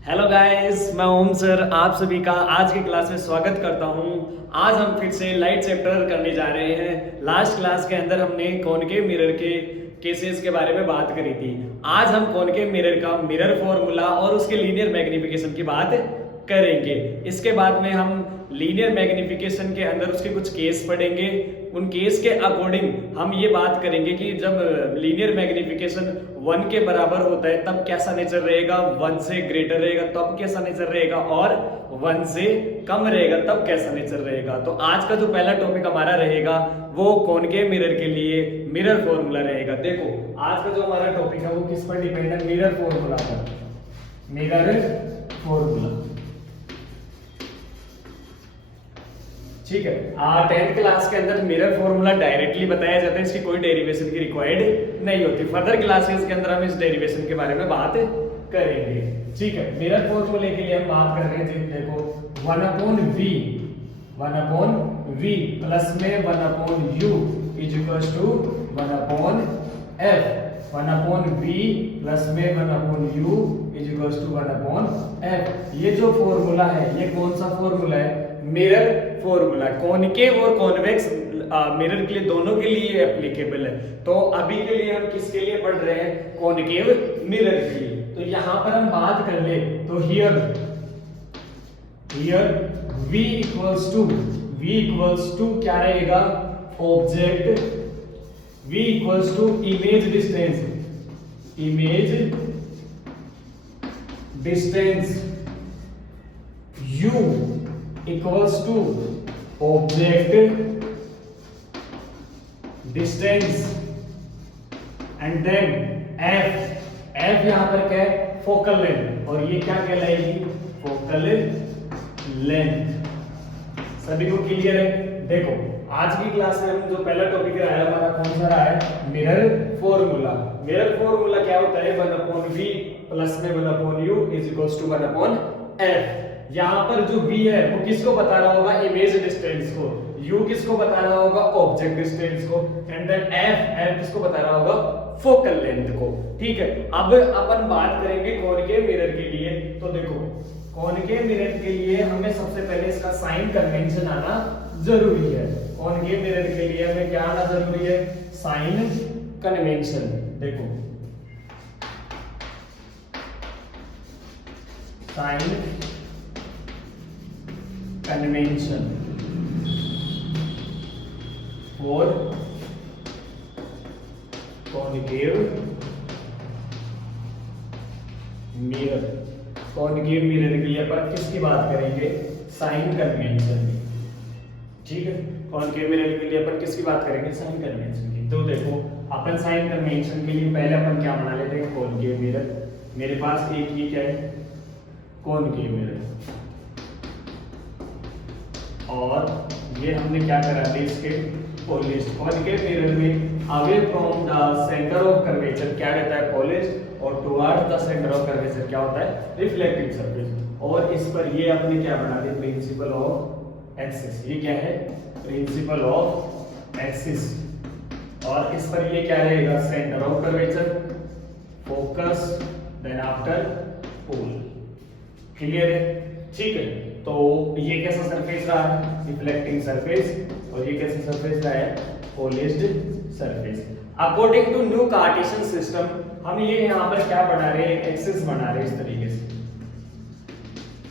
Hello guys, मैं ओम sir आप सभी का आज की क्लास में स्वागत करता हूं। आज हम फिर से लाइट चैप्टर करने जा रहे हैं। लास्ट क्लास के अंदर हमने कॉनकेव मिरर के केसेस के बारे में बात करी थी। आज हम कॉनकेव मिरर का मिरर फॉर्मूला और उसके लीनियर मैग्निफिकेशन की बात करेंगे। इसके बाद में हम लीनियर मैग्निफिकेशन के अंदर उसके कुछ केस पढ़ेंगे। उन केस के अकॉर्डिंग हम ये बात करेंगे कि जब लीनियर मैग्निफिकेशन 1 के बराबर होता है तब कैसा नेचर रहेगा, 1 से ग्रेटर रहेगा तब कैसा नेचर रहेगा, और 1 से कम रहेगा तब कैसा नेचर रहेगा। तो आज का जो पहला टॉपिक हमारा रहेगा वो कॉनकेव मिरर के लिए मिरर फॉर्मूला रहेगा। देखो आज का जो हमारा टॉपिक है वो किस पर डिपेंड है, मिरर फॉर्मूला पर। मिरर फॉर्मूला, ठीक है। 10th क्लास के अंदर मिरर फॉर्मूला डायरेक्टली बताया जाता है, इसकी कोई डेरिवेशन की रिक्वायर्ड नहीं होती। फर्दर क्लासेस के अंदर हम इस डेरिवेशन के बारे में बात करेंगे, ठीक है। मिरर फॉर्मूले के लिए हम बात कर रहे हैं, देखो 1/v प्लस में 1/u is equals to 1/f। 1/v plus में 1/u is equals to 1/f। ये जो फॉर्मूला है ये कौन सा फॉर्मूला है? Mirror formula. कॉनकेव और कॉन्वेक्स मिरर के लिए दोनों के लिए एप्लीकेबल है। तो अभी के लिए हम किसके लिए पढ़ रहे हैं? कॉनकेव मिरर के लिए। तो यहां पर हम बात कर ले तो हियर v इक्वल्स टू क्या रहेगा? Object. v equals to image distance. u equals to object distance and then f यहां पर क्या है? Focal length. और ये क्या कहलाएगी? Focal length. सभी को क्लियर है? देखो आज की क्लास में हम जो पहला टॉपिक रहा है हमारा कौन सा रहा है? Mirror formula. मिरर फॉर्मूला क्या होता है? 1/v प्लस में 1/u is equals to 1/f। यहाँ पर जो v है वो किसको बता रहा होगा? इमेज डिस्टेंस को। u किसको बता रहा होगा? ऑब्जेक्ट डिस्टेंस को। एंड देन f किसको बता रहा होगा? फोकल लेंथ को। ठीक है। अब अपन बात करेंगे कॉनकेव मिरर के लिए। तो देखो कॉनकेव मिरर के लिए हमें सबसे पहले इसका साइन कन्वेंशन आना जरूरी है। कॉनकेव मिरर के लिए हमें क्या आना जरूरी है? Sign convention. देखो sign convention for concave mirror. Concave mirror के लिए अपन किसकी बात करेंगे? साइन कन्वेंशन की। ठीक है। कॉनकेव मिरर के लिए अपन किसकी बात करेंगे? साइन कन्वेंशन की। तो देखो अपन साइन कन्वेंशन के लिए पहले अपन क्या बना लेते हैं? Concave mirror. मेरे पास एक ही क्या है? Concave mirror. और ये हमने क्या करा दिया? इसके पॉलिश्ड। कॉनकेव मिरर में away from the centre of curvature क्या रहता है? पॉलिश्ड। और towards the centre of curvature क्या होता है? Reflecting surface. और इस पर ये अपने क्या बना दिया? Principle of axis. ये क्या है? Principle of axis. और इस पर ये क्या रहेगा? Centre of curvature, focus, then after pole. Clear है? ठीक है। तो ये कैसा सरफेस रहा है? Reflecting surface. और ये कैसा सरफेस रहा है? Polished surface. According to new Cartesian system हम ये यहाँ पर क्या बना रहे हैं? एक्सिस बना रहे हैं इस तरीके से।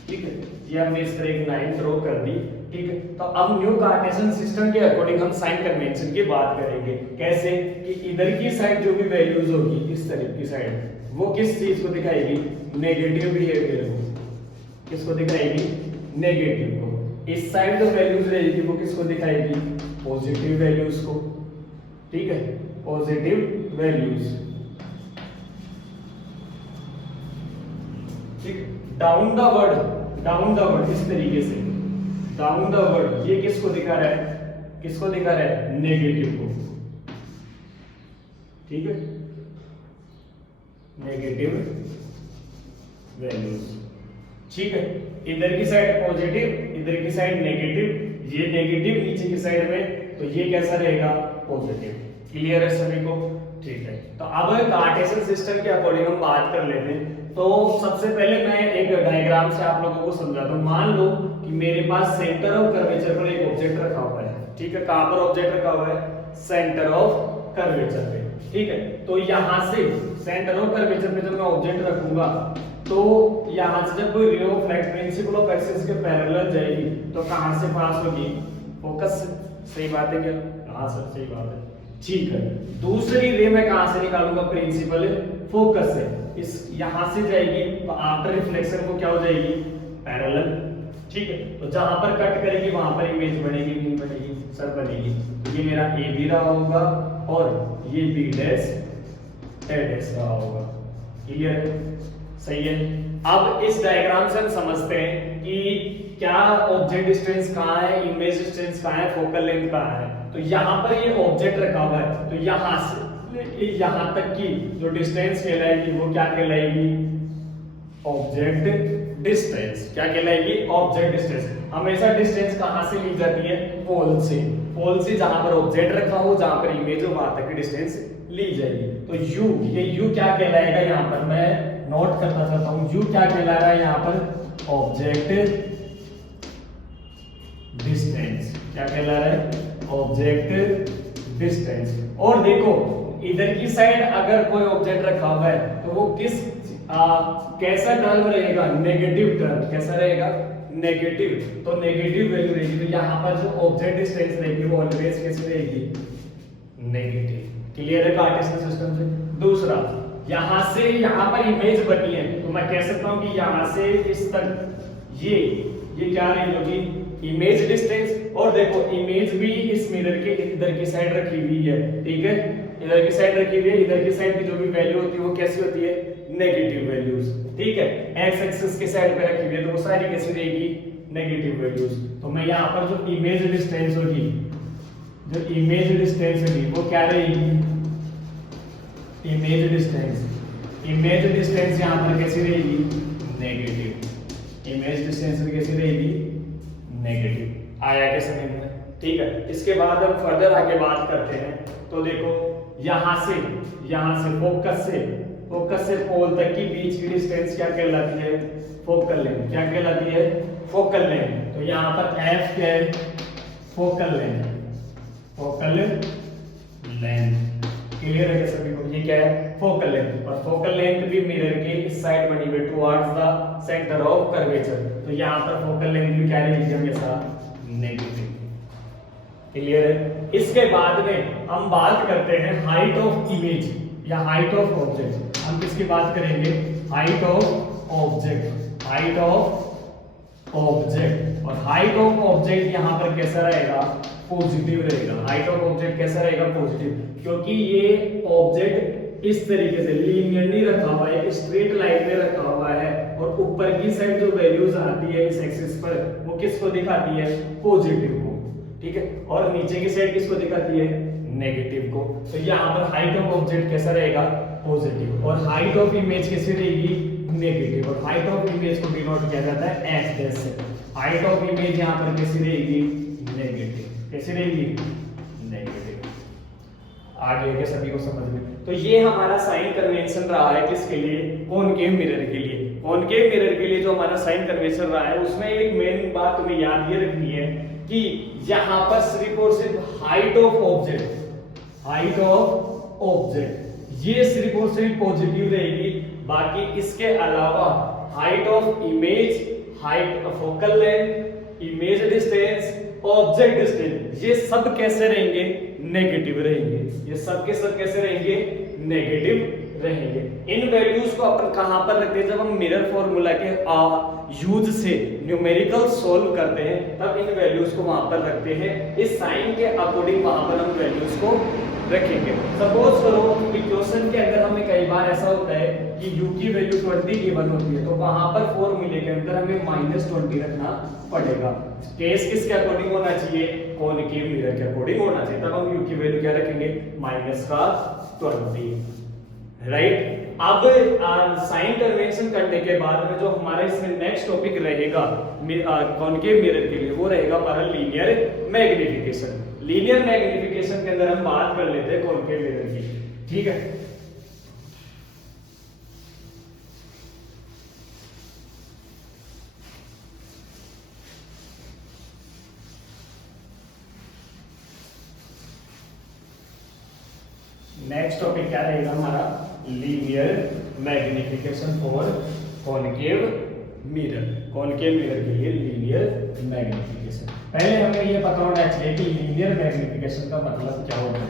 ठीक है। ये हमने इस तरह एक लाइन ड्रॉ कर दी। ठीक है। तो अब न्यू कार्टेशियन सिस्टम के अकॉर्डिंग हम साइन कन्वेंशन की बात करेंगे। कैसे कि इधर की साइड जो भी वैल्यूज होगी, इस तरफ की साइड, वो किस चीज को दिखाएगी? नेगेटिव बिहेवियर को। किसको दिखाएगी? नेगेटिव को। इस साइड जो वैल्यूज रहेगी वो किसको दिखाएगी? पॉजिटिव वैल्यूज को। ठीक है। Positive values. ठीक। डाउन द वर्ड इस तरीके से। डाउन द वर्ड ये किसको दिखा रहा है? किसको दिखा रहा है? नेगेटिव को। ठीक है। Negative values. ठीक है। इधर की साइड पॉजिटिव, इधर की साइड नेगेटिव। ये नेगेटिव नीचे की साइड में, तो ये कैसा रहेगा? पॉजिटिव। क्लियर है सभी को? ठीक है। तो अब कार्टेशियन सिस्टम के अकॉर्डिंग हम बात कर लेते हैं। तो सबसे पहले मैं एक एक डायग्राम से आप लोगों को समझाता हूं। मान लो कि मेरे पास सेंटर ऑफ कर्वेचर पर एक ऑब्जेक्ट रखा हुआ है, ठीक है। कहां पर ऑब्जेक्ट रखा हुआ है? सेंटर ऑफ कर्वेचर पे, ठीक है। तो यहां से सेंटर ऑफ कर्वेचर पे जब मैं ऑब्जेक्ट रखूंगा तो यहां से जब कोई ray of light principle of axis के पैरेलल जाएगी तो कहां से पास होगी? फोकस से। सही बात है क्या? हां सर सही बात है, ठीक है। दूसरी रे मैं कहां से निकालूंगा? प्रिंसिपल फोकस से। इस यहां से जाएगी तो आफ्टर रिफ्लेक्शन को क्या हो जाएगी? पैरेलल, ठीक है। तो जहां पर कट करेगी वहां पर इमेज बनेगी नहीं बनेगी? सर बनेगी। तो ये मेरा ए बी रहा होगा और ये बी डैश ए डैश रहा होगा। क्लियर है? सही है। अब इस डायग्राम से हम समझते हैं कि क्या ऑब्जेक्ट डिस्टेंस कहां है, इमेज डिस्टेंस कहां है, फोकल लेंथ कहां है। तो यहां पर ये ऑब्जेक्ट रखा हुआ है तो यहां से यहां तक की जो डिस्टेंस कहलाएगी वो क्या कहलाएगी? Object distance. क्या कहलाएगी? Object distance. हमेशा डिस्टेंस कहां से ली जाती है? पोल से। पोल से जहां पर ऑब्जेक्ट रखा हो, जहां पर इमेज हो, वहां तक की डिस्टेंस ली जाएगी। तो u, ये u क्या कहलाएगा? यहां पर मैं नोट करता चाहता हूं, u क्या कहला रहा है यहां पर? Object distance. क्या कहला रहा है? Object distance. और देखो इधर की साइड अगर कोई ऑब्जेक्ट रखा हुआ है तो वो कैसा टर्म रहेगा? Negative term. कैसा रहेगा? नेगेटिव। तो नेगेटिव वैल्यू रहेगी। तो यहां पर जो ऑब्जेक्ट डिस्टेंस रहेगी वो ऑलवेज कैसी रहेगी? नेगेटिव। क्लियर है कार्टेशियन सिस्टम से? दूसरा, यहां से यहां पर इमेज बनी है तो मैं कह सकता हूं कि यहां से इस तक ये क्या रेंज होगी? Image distance. और देखो इमेज भी इस मिरर के इधर की साइड रखी हुई है, ठीक है। इधर की साइड रखी हुई है, इधर की साइड की जो भी वैल्यू होती है वो कैसी होती है? नेगेटिव वैल्यूज, ठीक है। एक्स एक्सिस के साइड पे रखी हुई है तो वो सारी कैसी रहेगी? Negative values. तो मैं यहां पर जो इमेज डिस्टेंस होगी, जो इमेज डिस्टेंस होगी वो क्या रहेगी? Image distance. इमेज डिस्टेंस यहां पर कैसी रहेगी? नेगेटिव। इमेज डिस्टेंस कैसी रहेगी? नेगेटिव। आया क्या समझ में? ठीक है। इसके बाद हम फर्दर आगे बात करते हैं। तो देखो यहां से फोकस से पोल तक की बीच की डिस्टेंस क्या कहलाती है? Focal length. क्या कहलाती है? Focal length. तो यहां पर f क्या है? Focal length. Focal length. Clear है सभी को? ये क्या है? Focal length. और फोकल लेंथ भी मिरर के इस साइड बनी हुई towards the centre of curvature. तो यहां पर फोकल लेंथ भी क्या रहेगी? हमेशा नेगेटिव। क्लियर है? इसके बाद में हम बात करते हैं हाइट ऑफ इमेज या हाइट ऑफ ऑब्जेक्ट। हम किसकी बात करेंगे? Height of object. Height of object. और हाइट ऑफ ऑब्जेक्ट यहां पर कैसा रहेगा? पॉजिटिव रहेगा। हाइट ऑफ ऑब्जेक्ट कैसा रहेगा? पॉजिटिव। क्योंकि ये ऑब्जेक्ट इस तरीके से लीनियरली रखा हुआ है, स्ट्रेट लाइन में रखा हुआ है और ऊपर की साइड जो वैल्यूज आती है इस एक्सिस पर वो किसको दिखाती है? पॉजिटिव को, ठीक है। और नीचे की साइड किसको दिखाती है? नेगेटिव को। तो यहाँ पर हाइट ऑफ ऑब्जेक्ट कैसा रहेगा? पॉजिटिव। और हाइट ऑफ इमेज कैसी रहेगी? नेगेटिव। और हाइट ऑफ इमेज को डिनोट किया जाता है एस डैश से। हाइट ऑफ इमेज यहाँ पर कैसी रहेगी? नेगेटिव। कैसी रहेगी? नेगेटिव। आगे के सभी को समझ में? तो ये हमारा साइन कन्वेंशन रहा है किसके लिए? कॉनकेव मिरर के लिए। कॉनकेव मिरर के लिए जो हमारा साइन कन्वेंशन रहा है उसमें एक मेन बात तुम्हें याद ये रखनी है कि यहां पर सिर्फ और सिर्फ हाइट ऑफ ऑब्जेक्ट ये सिर्फ और सिर्फ पॉजिटिव रहेगी। बाकी इसके अलावा height of image, height of focal length, image distance, object distance, ये सब कैसे रहेंगे? नेगेटिव रहेंगे। ये सब के सब कैसे रहेंगे? नेगेटिव रहेंगे। इन वैल्यूज को अपन कहां पर रखते हैं? जब हम मिरर फॉर्मूला के यूज से न्यूमेरिकल सॉल्व करते हैं तब इन वैल्यूज को वहां पर रखते हैं। इस साइन के अकॉर्डिंग वहां पर हम वैल्यूज को रखेंगे। सपोज करो कि क्वेश्चन के अंदर हमें कई बार ऐसा होता है कि u की वैल्यू 20 गिवन होती है तो वहां पर फॉर्मूले के अंदर हमें -20 रखना पड़ेगा। केस किसके अकॉर्डिंग होना चाहिए? कॉनकेव मिरर के अकॉर्डिंग होना चाहिए। तब हम u की वैल्यू क्या रखेंगे? -20, राइट। अब साइन कन्वेंशन करने के बाद में जो हमारा इसमें नेक्स्ट टॉपिक रहेगा कॉनकेव मिरर के लिए वो रहेगा हमारा लीनियर मैग्निफिकेशन। लीनियर मैग्निफिकेशन के अंदर हम बात कर लेते हैं कॉनकेव मिरर की, ठीक है। नेक्स्ट टॉपिक क्या रहेगा हमारा, linear magnification for concave mirror. Concave mirror के लिए लीनियर मैग्निफिकेशन। पहले हमें ये पता होना चाहिए कि लीनियर मैग्निफिकेशन का मतलब क्या होता है।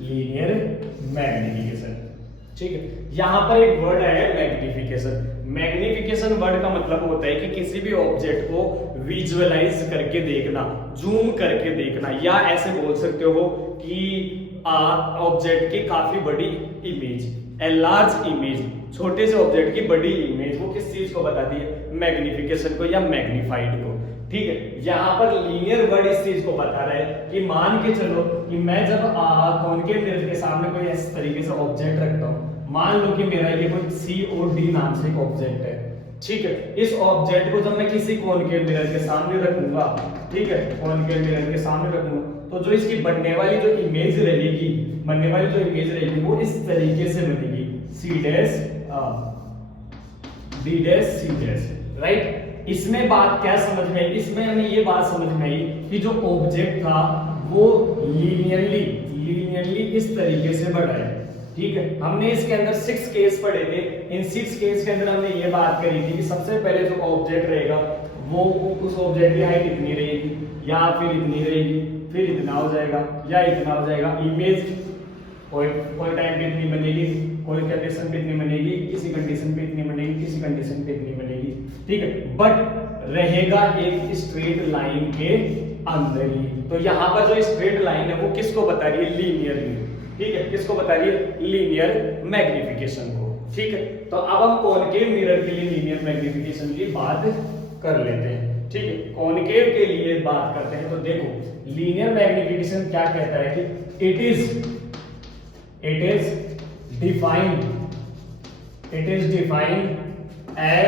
लीनियर मैग्निफिकेशन, ठीक है। यहां पर एक वर्ड है मैग्निफिकेशन। मैग्निफिकेशन वर्ड का मतलब होता है कि किसी भी ऑब्जेक्ट को विजुअलाइज करके देखना, जूम करके देखना, या ऐसे बोल सकते हो कि ऑब्जेक्ट की काफी बड़ी इमेज, ए लार्ज इमेज, छोटे से ऑब्जेक्ट की बड़ी इमेज, वो किस चीज को बताती है, मैग्निफिकेशन को या मैग्निफाइड को, ठीक है। यहाँ पर लीनियर वर्ड इस चीज को बता रहा है कि मान के चलो कि मैं जब कॉनकेव मिरर के सामने कोई इस तरीके से ऑब्जेक्ट रखता हूँ, मान लो कि मेरा ये कोई COD नाम से एक ऑब्जेक्ट है, ठीक है। इस ऑब्जेक्ट को जब मैं किसी कॉनकेव मिरर के सामने रखूंगा, ठीक है, कॉनकेव मिरर के सामने रखूंगा, तो जो इसकी बनने वाली जो इमेज रहेगी, वो इस तरीके से बनेगी, C dash D dash C dash, right. इसमें बात क्या समझ में आई, इसमें हमें ये बात समझ में आई कि जो ऑब्जेक्ट था वो लीनियरली इस तरीके से बढ़ा है, ठीक है। हमने इसके अंदर 6 केस पढ़े थे। इन 6 केस के अंदर हमने ये बात करी थी कि सबसे पहले जो ऑब्जेक्ट रहेगा वो उस ऑब्जेक्ट की हाइट इतनी रहेगी, या फिर इतनी रहेगी, फिर इतना हो जाएगा, या इतना हो जाएगा। इमेज कोई टाइम पे इतनी बनेगी, कोई कंडीशन पे इतनी बनेगी, किसी कंडीशन पे इतनी बनेगी, किसी कंडीशन पे इतनी बनेगी, ठीक है। बट रहेगा एक स्ट्रेट लाइन के अंदर ही। तो यहाँ पर जो स्ट्रेट लाइन है वो किसको बता रही है, लीनियरली, ठीक है। किसको बता रही है, लीनियर मैग्निफिकेशन को, ठीक है। तो अब हम कॉनकेव मिरर के लिए लीनियर मैग्निफिकेशन की बात कर लेते हैं, ठीक है। कॉनकेव के लिए बात करते हैं तो देखो लीनियर मैग्निफिकेशन क्या कहता है कि it is defined as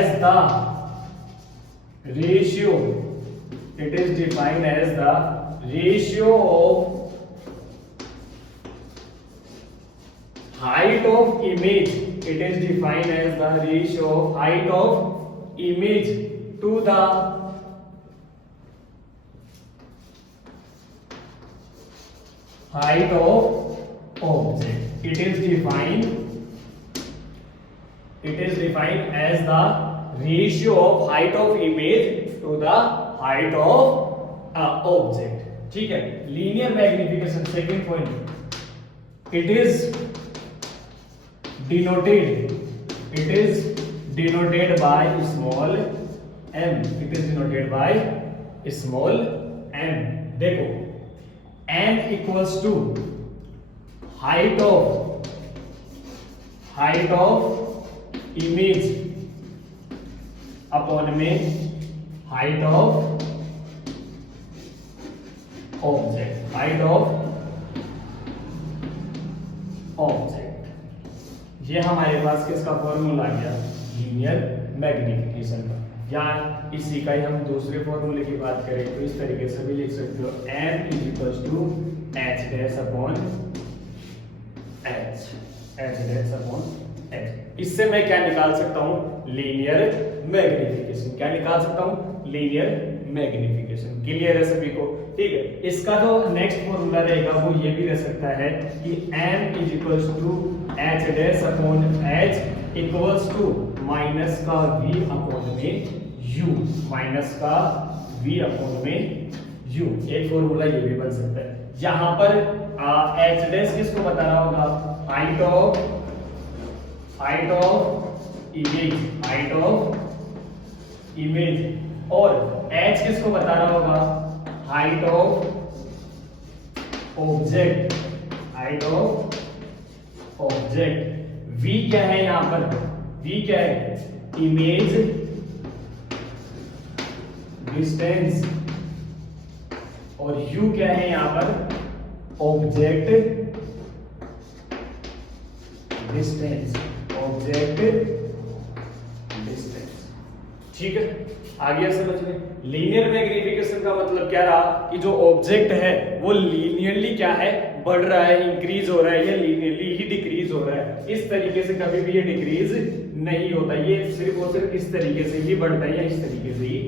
the ratio of height of image. It is defined as the ratio of height of image to the height of object. It is defined as the ratio of height of image to the height of object, ठीक है। Linear magnification second point, it is denoted by small m. It is denoted by small m. देखो n equals to height of image upon में height of object, ये हमारे पास किसका formula आ गया, linear magnification का। या इसी का ही हम दूसरे फॉर्मूले की बात करें तो इस तरीके से भी लिख सकते हो, m is equals to h dash upon h। इससे मैं क्या निकाल सकता हूं, लीनियर मैग्निफिकेशन। क्या निकाल सकता हूं, लीनियर मैग्निफिकेशन। क्लियर है सभी को, ठीक है। इसका जो नेक्स्ट फॉर्मूला रहेगा वो ये भी रह सकता है कि m is equals to h dash upon h equals to minus का v अपॉन में u, माइनस का v अपॉन में u। एक फॉर्मूला ये भी बन सकता है। यहाँ पर h dash किसको बता रहा होगा, हाइट ऑफ इमेज, और h किसको बता रहा होगा, हाइट ऑफ ऑब्जेक्ट। v क्या है यहाँ पर, v क्या है, इमेज डिस्टेंस, और u क्या है यहाँ पर, ऑब्जेक्ट डिस्टेंस, ठीक है। आ गया समझ में। लीनियर मैग्निफिकेशन का मतलब क्या रहा कि जो ऑब्जेक्ट है वो लीनियरली क्या है, बढ़ रहा है, इंक्रीज हो रहा है, या लीनियरली ही डिक्रीज हो रहा है। इस तरीके से कभी भी ये डिक्रीज नहीं होता, ये सिर्फ और सिर्फ इस तरीके से ही बढ़ता है या इस तरीके से ही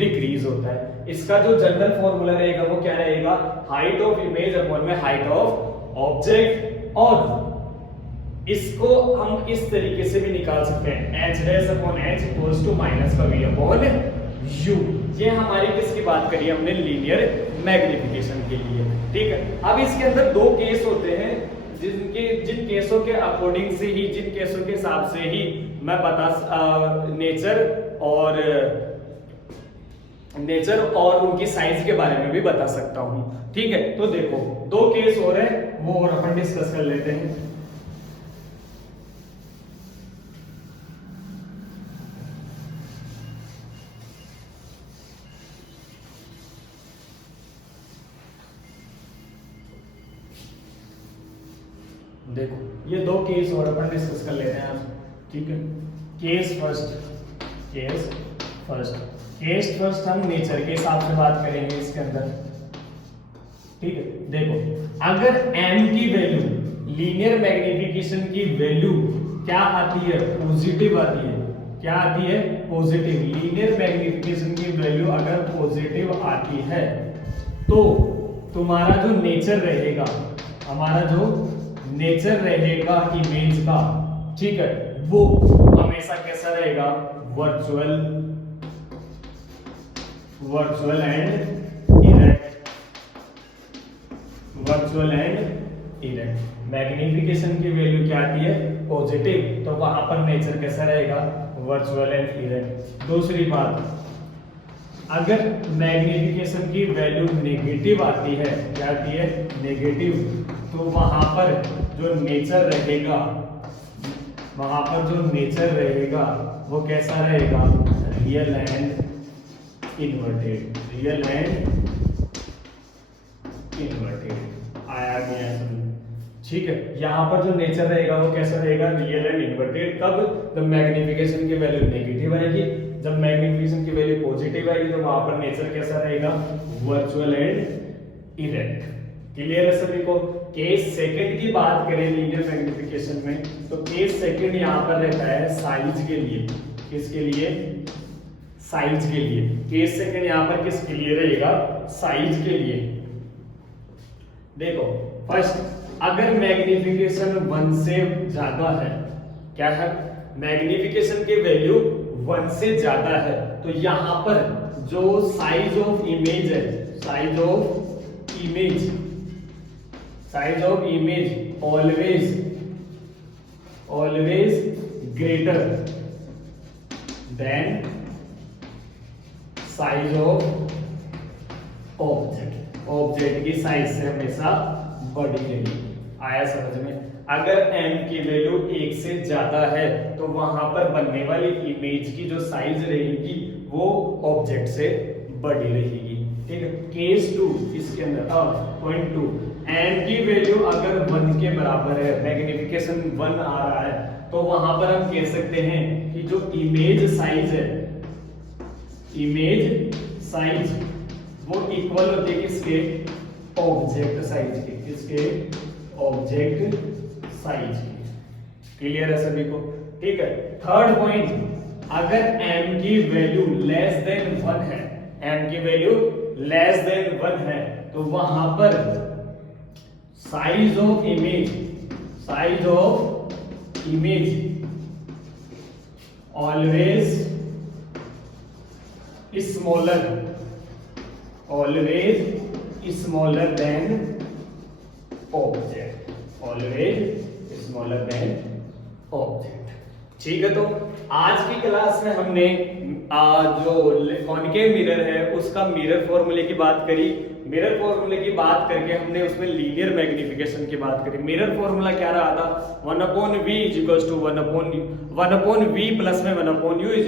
डिक्रीज होता है। इसका जो जनरल फॉर्मूला रहेगा वो क्या रहेगा, हाइट ऑफ इमेज अपॉन में हाइट ऑफ ऑब्जेक्ट, और इसको हम इस तरीके से भी निकाल सकते हैं h dash upon h equals to minus का v अपॉन u। ये हमारी किसकी बात करी हमने, लीनियर मैग्निफिकेशन के लिए, ठीक है। अब इसके अंदर दो केस होते हैं जिन केसों के अकॉर्डिंग से ही, जिन केसों के हिसाब से ही मैं नेचर और उनकी साइज के बारे में भी बता सकता हूं, ठीक है। तो देखो दो केस हो रहे हैं, वो और अपन डिस्कस कर लेते हैं। देखो ये दो केस और अपन डिस्कस कर लेते हैं आज, ठीक है। केस फर्स्ट हम नेचर के हिसाब से बात करेंगे इसके अंदर, ठीक है। देखो अगर m की वैल्यू, लीनियर मैग्निफिकेशन की वैल्यू क्या आती है, पॉजिटिव आती है। क्या आती है, पॉजिटिव। लीनियर मैग्निफिकेशन की वैल्यू अगर पॉजिटिव आती है तो तुम्हारा जो नेचर रहेगा, हमारा जो नेचर रहेगा इमेज का, ठीक है, वो हमेशा कैसा रहेगा, वर्चुअल एंड इरेक्ट। मैग्निफिकेशन की वैल्यू क्या आती है, पॉजिटिव, तो वहां पर नेचर कैसा रहेगा, वर्चुअल एंड इरेक्ट। दूसरी बात, अगर मैग्निफिकेशन की वैल्यू नेगेटिव आती है, क्या आती है, नेगेटिव, तो वहां पर जो नेचर रहेगा वो कैसा रहेगा, रियल एंड इन्वर्टेड। आया गया, ठीक है। यहाँ पर जो नेचर रहेगा वो कैसा रहेगा, रियल एंड इन्वर्टेड। कब, जब मैग्निफिकेशन की वैल्यू नेगेटिव आएगी, जब मैग्निफिकेशन की वैल्यू पॉजिटिव आएगी तो वहां पर नेचर कैसा रहेगा, वर्चुअल एंड इरेक्ट। क्लियर है सभी को। केस सेकंड की बात करें लीनियर मैग्निफिकेशन में, तो केस सेकंड यहाँ पर रहता है साइज के लिए। किसके लिए, साइज के लिए। केस सेकंड यहाँ पर किसके लिए रहेगा, साइज के लिए। देखो फर्स्ट, अगर मैग्निफिकेशन 1 से ज्यादा है, क्या है, मैग्निफिकेशन की वैल्यू 1 से ज्यादा है, तो यहां पर जो साइज ऑफ इमेज है, size of image always greater than size of object की साइज से हमेशा बड़ी रहेगी। आया समझ में। अगर m की वैल्यू 1 से ज्यादा है तो वहां पर बनने वाली इमेज की जो साइज रहेगी वो ऑब्जेक्ट से बड़ी रहेगी, ठीक है। केस 2 इसके अंदर पॉइंट 2, m की वैल्यू अगर 1 के बराबर है, मैग्निफिकेशन 1 आ रहा है, तो वहां पर हम कह सकते हैं कि जो इमेज साइज है, इमेज साइज वो इक्वल होती है किसके, ऑब्जेक्ट साइज के। किसके, ऑब्जेक्ट साइज के। क्लियर है सभी को, ठीक है। थर्ड पॉइंट, अगर m की वैल्यू लेस देन 1 है, m की वैल्यू लेस देन 1 है, तो वहां पर size of image always smaller than object, ठीक है। तो आज की क्लास में हमने जो कॉनकेव मिरर है उसका मिरर फॉर्मूले की बात करी। मिरर फॉर्मूले की बात करके हमने उसमें लीनियर मैग्निफिकेशन की बात करी। मिरर फॉर्मूला क्या रहा था, 1/v = 1/v प्लस में 1/u =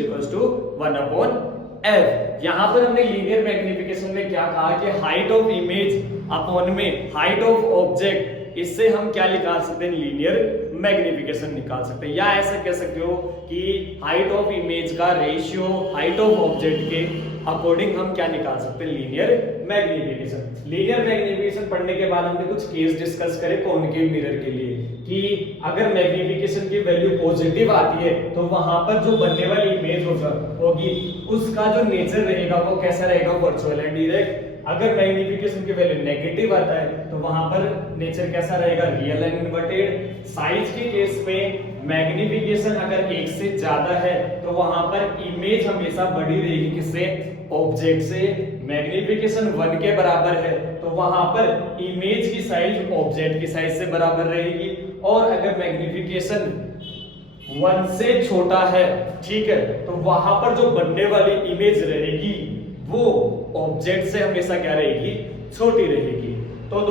1/f। यहां पर हमने लीनियर मैग्निफिकेशन में क्या कहा कि हाइट ऑफ इमेज अपॉन में हाइट ऑफ ऑब्जेक्ट, इससे हम क्या निकाल सकते हैं, लीनियर मैग्निफिकेशन निकाल सकते हैं। या ऐसा कह सकते हो कि हाइट ऑफ इमेज का रेशियो हाइट ऑफ ऑब्जेक्ट के अकॉर्डिंग हम क्या निकाल सकते हैं, लीनियर मैग्निफिकेशन। लीनियर मैग्निफिकेशन पढ़ने के बाद हमने कुछ केस डिस्कस करे कॉनकेव मिरर के लिए, कि अगर मैग्निफिकेशन की वैल्यू पॉजिटिव आती है तो वहां पर जो बनने वाली इमेज होगी उसका जो नेचर रहेगा वो कैसा रहेगा, वर्चुअल एंड डायरेक्ट। अगर मैग्निफिकेशन की वैल्यू नेगेटिव आता है तो वहां पर नेचर कैसा रहेगा, रियल एंड इन्वर्टेड। साइज के केस में मैग्निफिकेशन अगर एक से ज्यादा है तो वहां पर इमेज हमेशा बड़ी रहेगी, किससे, ऑब्जेक्ट से। मैग्निफिकेशन 1 के बराबर है तो वहां पर इमेज की साइज ऑब्जेक्ट की साइज से बराबर रहेगी। और अगर मैग्निफिकेशन 1 से छोटा है, ठीक है, तो वहां पर जो बनने वाली इमेज रहेगी वो ऑब्जेक्ट से हमेशा क्या रहेगी, छोटी रहेगी।